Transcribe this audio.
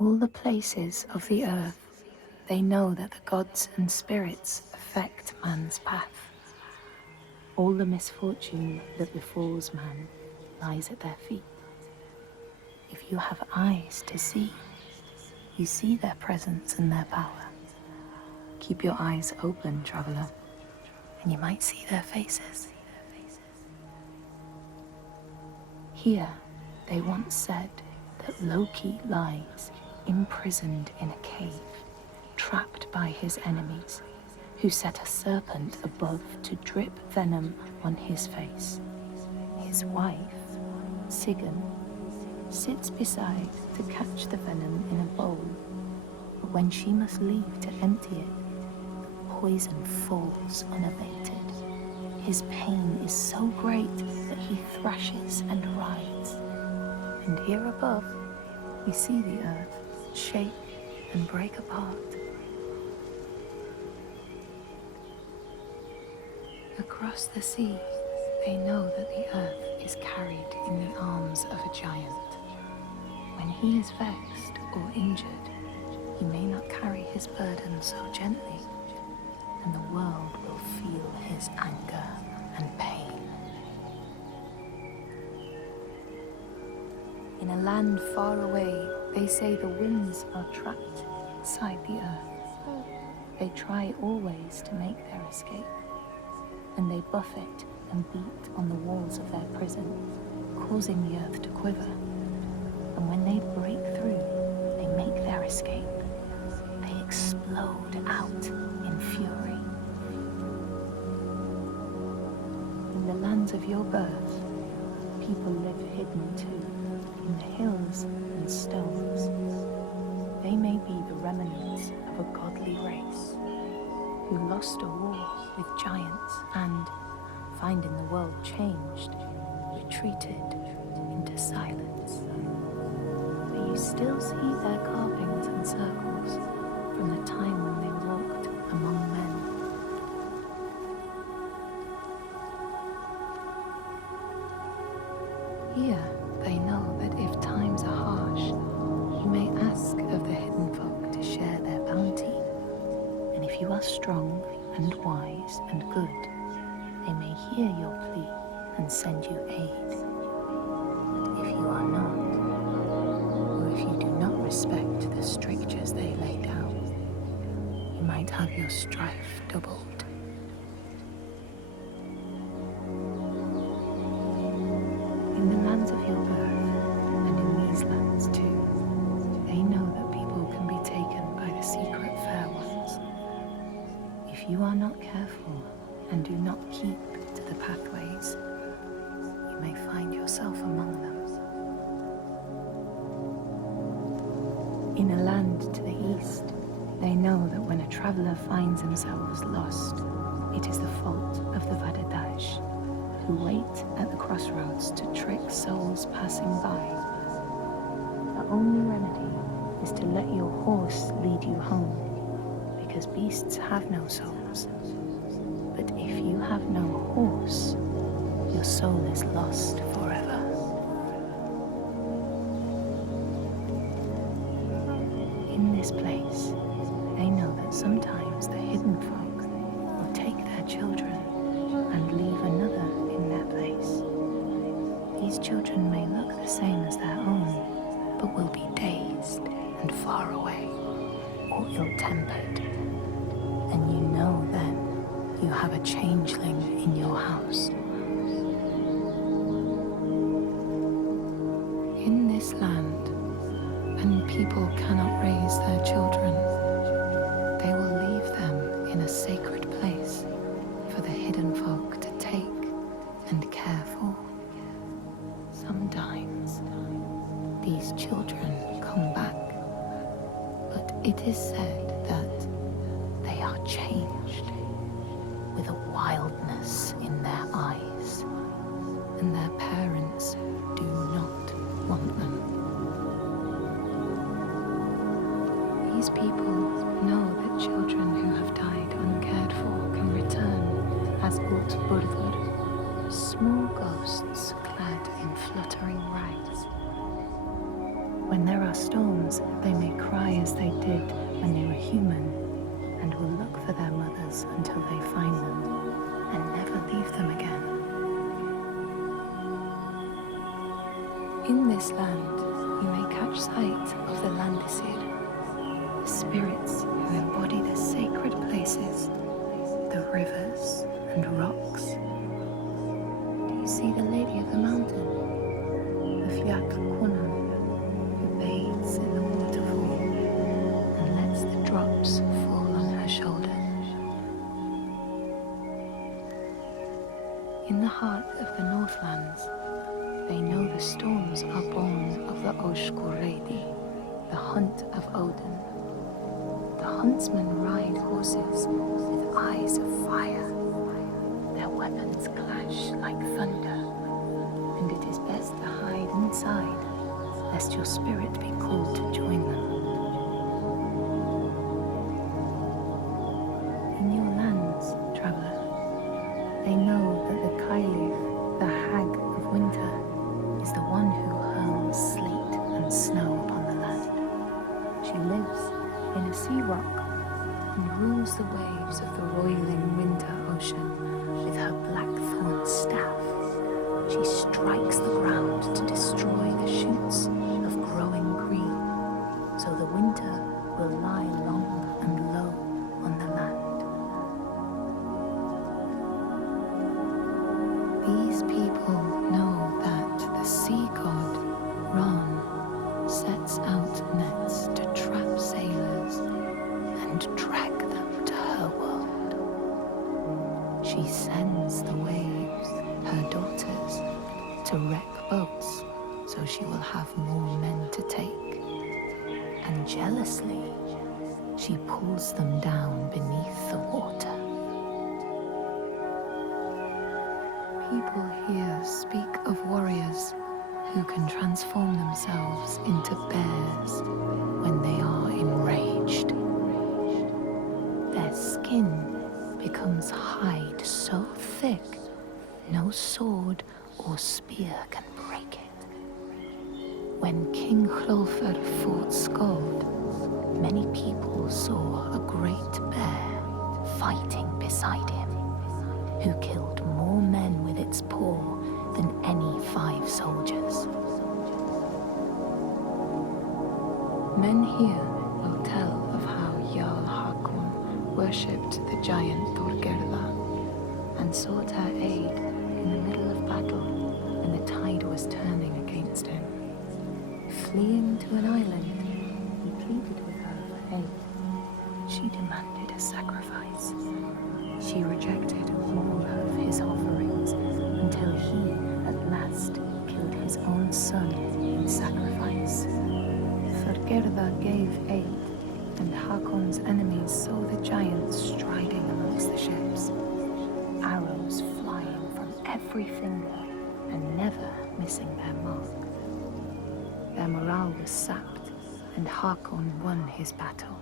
all the places of the earth, they know that the gods and spirits affect man's path. All the misfortune that befalls man lies at their feet. If you have eyes to see, you see their presence and their power. Keep your eyes open, traveler, and you might see their faces. Here, they once said that Loki lies imprisoned in a cave, trapped by his enemies, who set a serpent above to drip venom on his face. His wife, Sigyn, sits beside to catch the venom in a bowl, but when she must leave to empty it, the poison falls unabated. His pain is so great that he thrashes and writhes. And here above, we see the earth shake and break apart. Across the sea, they know that the earth is carried in the arms of a giant. When he is vexed or injured, he may not carry his burden so gently, and the world will feel his anger and pain. In a land far away, they say the winds are trapped inside the earth. They try always to make their escape, and they buffet and beat on the walls of their prison, causing the earth to quiver. And when they break through, they make their escape. They explode out in fury. In the lands of your birth, people live hidden too, in the hills and stones. They may be the remnants of a godly race who lost a war with giants and, finding the world changed, retreated into silence. But you still see their carvings and circles from the time when they walked among men. Here, they know that if times are harsh, you may ask of the hidden folk to share their bounty. And if you are strong and wise and good, they may hear your plea and send you aid. But if you are not, or if you do not respect the strictures they lay down, you might have your strife doubled. In the lands of your birth, and in these lands too, they know that people can be taken by the secret fair ones. If you are not careful and do not keep to the pathways, you may find yourself among them. In a land to the east, they know that when a traveler finds themselves lost, it is the fault of the Vadadash, who wait at the crossroads to trick souls passing by. The only remedy is to let your horse lead you home, because beasts have no souls. But if you have no horse, your soul is lost forever. In this place, they know that sometimes the hidden folk will take their children and leave another in their place. These children may look the same as their own, but will be dazed and far away, or ill-tempered. And you know then you have a changeling in your house. In this land, when people cannot raise their children, they will leave them in a sacred place for the hidden folk to take and care for. Sometimes these children come back, but it is said that they are changed, with a wildness in their eyes, and their parents do not want them. These people know that children who have died uncared for can return as Útburður, small ghosts clad in fluttering rags. When there are storms, they may cry as they did when they were human, and will look for their mothers until they find them, and never leave them again. In this land, you may catch sight of the Landdísir, the spirits who embody the sacred places, the rivers and rocks. Do you see the Lady of the Mountain, the Fiat Kunan, who bathes in the waterfall and lets the drops fall on her shoulder? In the heart of the Northlands, they know the storms are born of the Oshkuredi, the hunt of Odin. The huntsmen ride horses with eyes of fire. Their weapons clash like thunder, and it is best to hide inside, lest your spirit be called to join them. In your lands, traveler, they know that the Kailif, the hag of winter, is the one who hurls sleet and snow upon the land. She lives in a sea rock and rules the waves of the roiling winter ocean with her blackthorn staff. She strikes the ground to destroy the shoots of growing green, so the winter will lie long and low on the land. These people know that the sea god, Ron, sets out nets to trap sailors and drag them to her world. She sends the waves, her daughters, to wreck boats so she will have more men to take. And jealously, she pulls them down beneath the water. People here speak of warriors who can transform themselves into bears when they are enraged. Their skin becomes hide so thick no sword or spear can break it. When King Hrolfr fought Skald, many people saw a great bear fighting beside him, who killed more men with its paw than any 5 soldiers. Men here will tell of how Jarl Hakon worshipped the giant Thorgerða and sought her aid in the middle of battle when the tide was turning against him. Fleeing to an island, he pleaded with her for aid. She demanded a sacrifice. She rejected all of his offerings until he, at last, killed his own son in sacrifice. Thorgerða gave aid, and Hakon's enemies saw the giants striding amongst the ships, arrows flying from every finger and never missing their mark. Their morale was sapped, and Hakon won his battle.